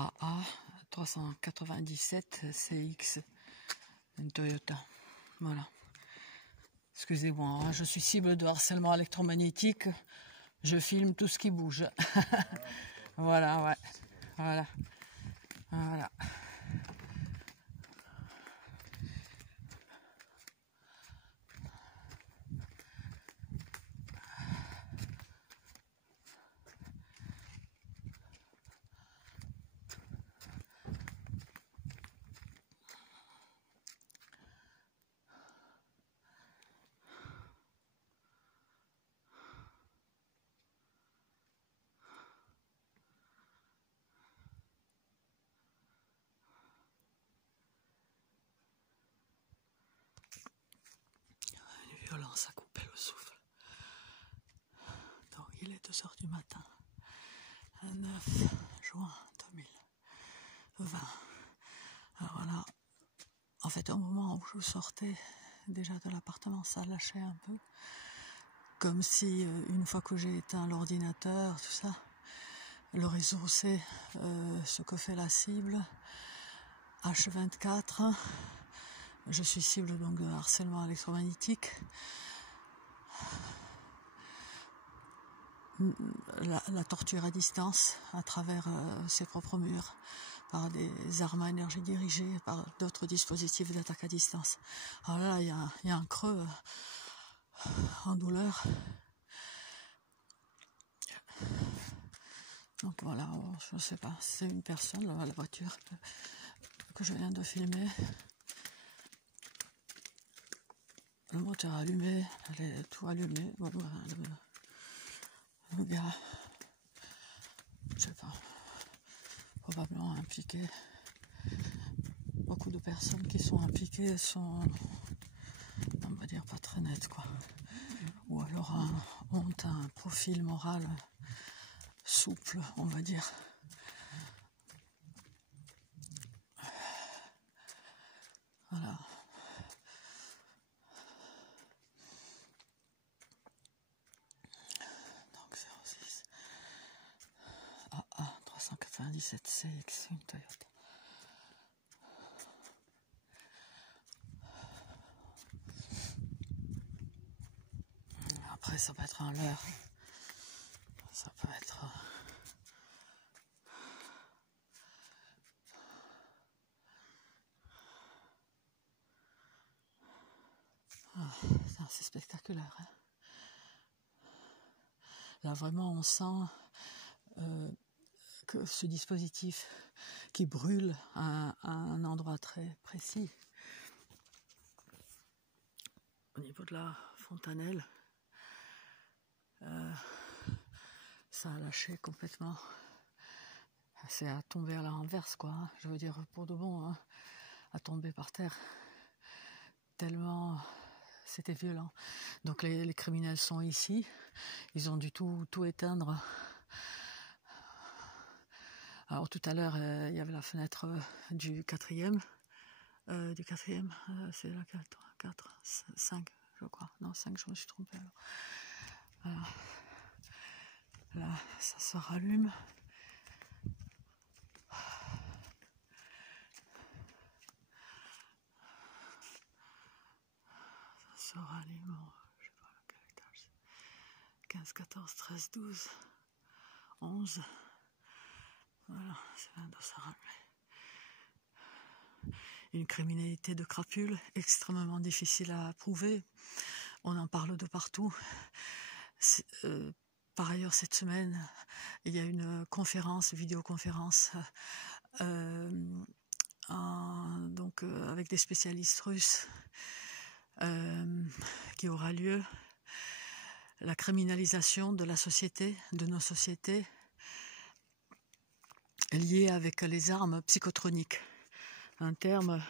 AA 397 CX, une Toyota. Voilà. Excusez-moi, hein, je suis cible de harcèlement électromagnétique. Je filme tout ce qui bouge. Voilà, ouais. Voilà. Voilà. Violence à couper le souffle. Donc il est 2 heures du matin, le 9 juin 2020. Alors là, en fait au moment où je sortais déjà de l'appartement, ça lâchait un peu. Comme si une fois que j'ai éteint l'ordinateur, tout ça, le réseau sait ce que fait la cible. H24, je suis cible donc de harcèlement électromagnétique. La torture à distance, à travers ses propres murs, par des armes à énergie dirigée, par d'autres dispositifs d'attaque à distance. Alors là, il y a un creux en douleur. Donc voilà, je ne sais pas, c'est une personne, là, la voiture que je viens de filmer. Le moteur allumé, elle est tout allumé. Voilà, le gars, je sais pas, probablement impliqué. Beaucoup de personnes qui sont impliquées sont, on va dire, pas très nettes, quoi. Ou alors ont un profil moral souple, on va dire. Voilà. Donc 06 AA 397 CX, une Toyota. Après, ça peut être un leurre. Ça peut être... c'est spectaculaire. Hein. Là, vraiment, on sent que ce dispositif qui brûle à un endroit très précis, au niveau de la fontanelle, ça a lâché complètement. C'est à tomber à la renverse, quoi. Hein. Je veux dire, pour de bon, hein, à tomber par terre. Tellement c'était violent. Donc les criminels sont ici. Ils ont dû tout éteindre. Alors tout à l'heure, il y avait la fenêtre du quatrième. C'est la 4, 5, je crois. Non, 5, je me suis trompée. Alors. Là, ça se rallume. Ça se rallume, je sais pas quel étage. 15, 14, 13, 12, 11. Voilà, ça vient de se rallumer. Une criminalité de crapules extrêmement difficile à prouver. On en parle de partout. Par ailleurs, cette semaine, il y a une conférence, vidéoconférence, avec des spécialistes russes qui aura lieu. La criminalisation de la société, de nos sociétés, liée avec les armes psychotroniques. Un terme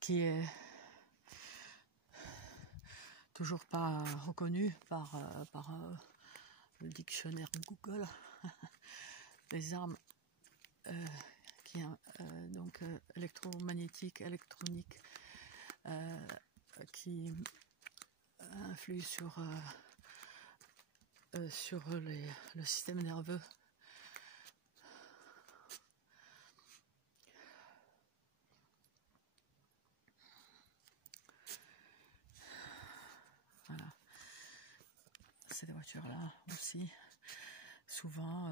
qui est toujours pas reconnu par le dictionnaire Google. Les armes électromagnétiques, électroniques, qui influent sur sur le système nerveux. Voilà. Ces voitures-là aussi, souvent,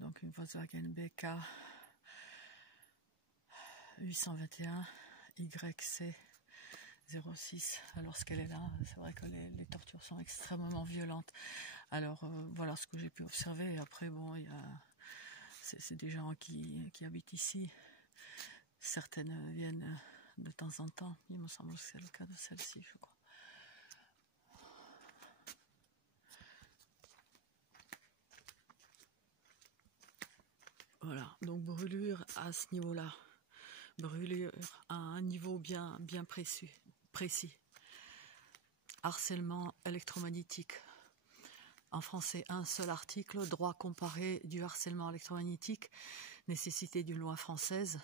donc une Volkswagen BK 821 YC 06, lorsqu'elle est là, c'est vrai que les tortures sont extrêmement violentes. Alors voilà ce que j'ai pu observer. Et après, bon, c'est des gens qui habitent ici. Certaines viennent de temps en temps. Il me semble que c'est le cas de celle-ci, je crois. Voilà, donc brûlure à ce niveau-là. Brûlure à un niveau bien précis. Harcèlement électromagnétique. En français, un seul article, droit comparé du harcèlement électromagnétique, nécessité d'une loi française.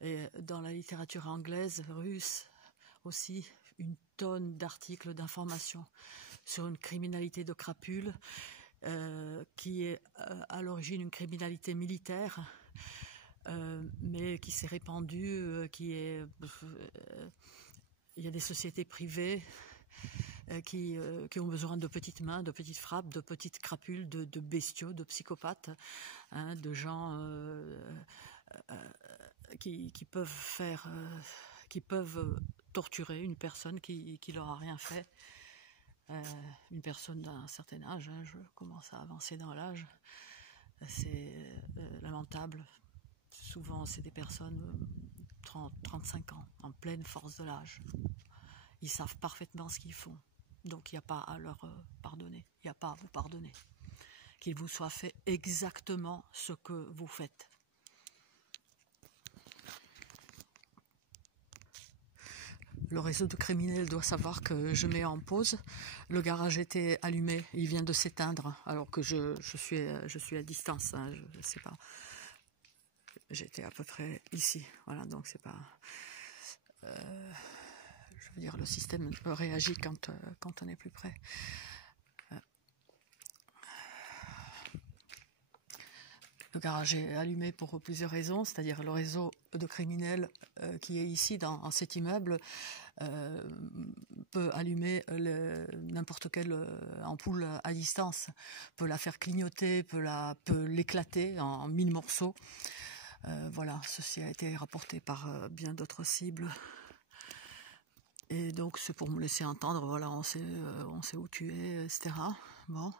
Et dans la littérature anglaise, russe aussi, une tonne d'articles, d'informations sur une criminalité de crapule qui est à l'origine une criminalité militaire, mais qui s'est répandue, il y a des sociétés privées qui ont besoin de petites mains, de petites frappes, de petites crapules, de bestiaux, de psychopathes, hein, de gens qui peuvent torturer une personne qui leur a rien fait, une personne d'un certain âge, hein, je commence à avancer dans l'âge, c'est lamentable. Souvent c'est des personnes 30-35 ans, en pleine force de l'âge. Ils savent parfaitement ce qu'ils font, donc il n'y a pas à leur pardonner, il n'y a pas à vous pardonner. Qu'il vous soit fait exactement ce que vous faites. Le réseau de criminels doit savoir que je mets en pause. Le garage était allumé, il vient de s'éteindre, alors que je suis à distance, hein, je sais pas. J'étais à peu près ici, voilà, donc c'est pas... je veux dire, le système réagit quand on est plus près. Le garage est allumé pour plusieurs raisons, c'est-à-dire le réseau de criminels qui est ici dans cet immeuble peut allumer n'importe quelle ampoule à distance, peut la faire clignoter, peut l'éclater en 1000 morceaux. Voilà, ceci a été rapporté par bien d'autres cibles. Et donc c'est pour me laisser entendre, voilà, on sait où tu es, etc. Bon.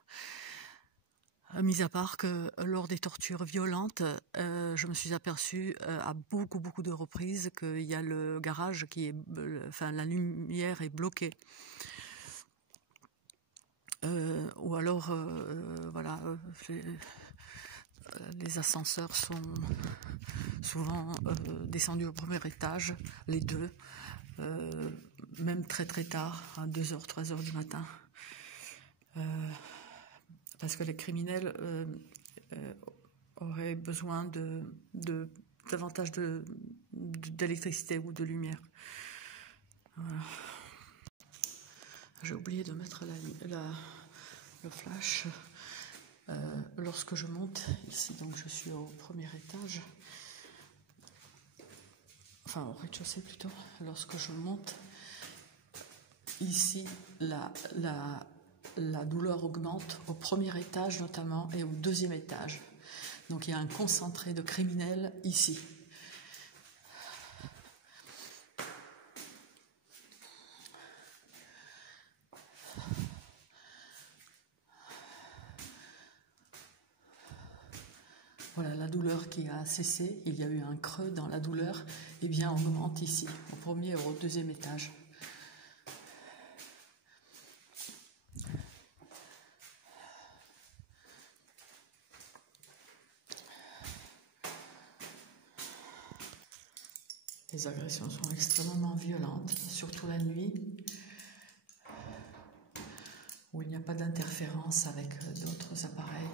Mis à part que lors des tortures violentes, je me suis aperçue à beaucoup de reprises qu'il y a le garage qui est, la lumière est bloquée. Ou alors, voilà, les ascenseurs sont souvent descendus au premier étage, les deux, même très tard, à 2h, 3h du matin. Parce que les criminels auraient besoin davantage d'électricité ou de lumière. Voilà. J'ai oublié de mettre le flash. Lorsque je monte ici, donc je suis au premier étage, enfin au rez-de-chaussée plutôt. Lorsque je monte ici, la douleur augmente au premier étage notamment et au deuxième étage. Donc il y a un concentré de criminels ici. Voilà, la douleur qui a cessé, il y a eu un creux dans la douleur, et bien on augmente ici, au premier et au deuxième étage. Les agressions sont extrêmement violentes, surtout la nuit, où il n'y a pas d'interférence avec d'autres appareils.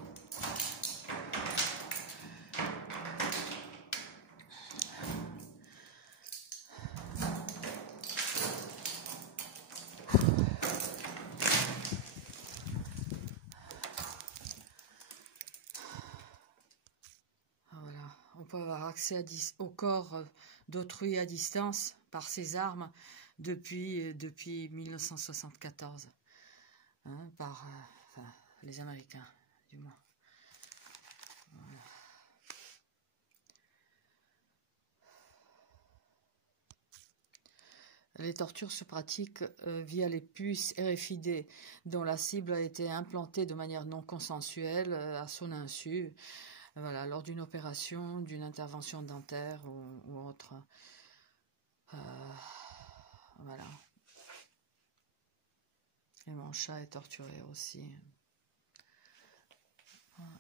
peut avoir accès au corps d'autrui à distance par ses armes depuis 1974, hein, par enfin, les Américains, du moins. Voilà. Les tortures se pratiquent via les puces RFID, dont la cible a été implantée de manière non consensuelle à son insu, voilà, lors d'une opération, d'une intervention dentaire ou autre. Voilà. Et mon chat est torturé aussi. Voilà.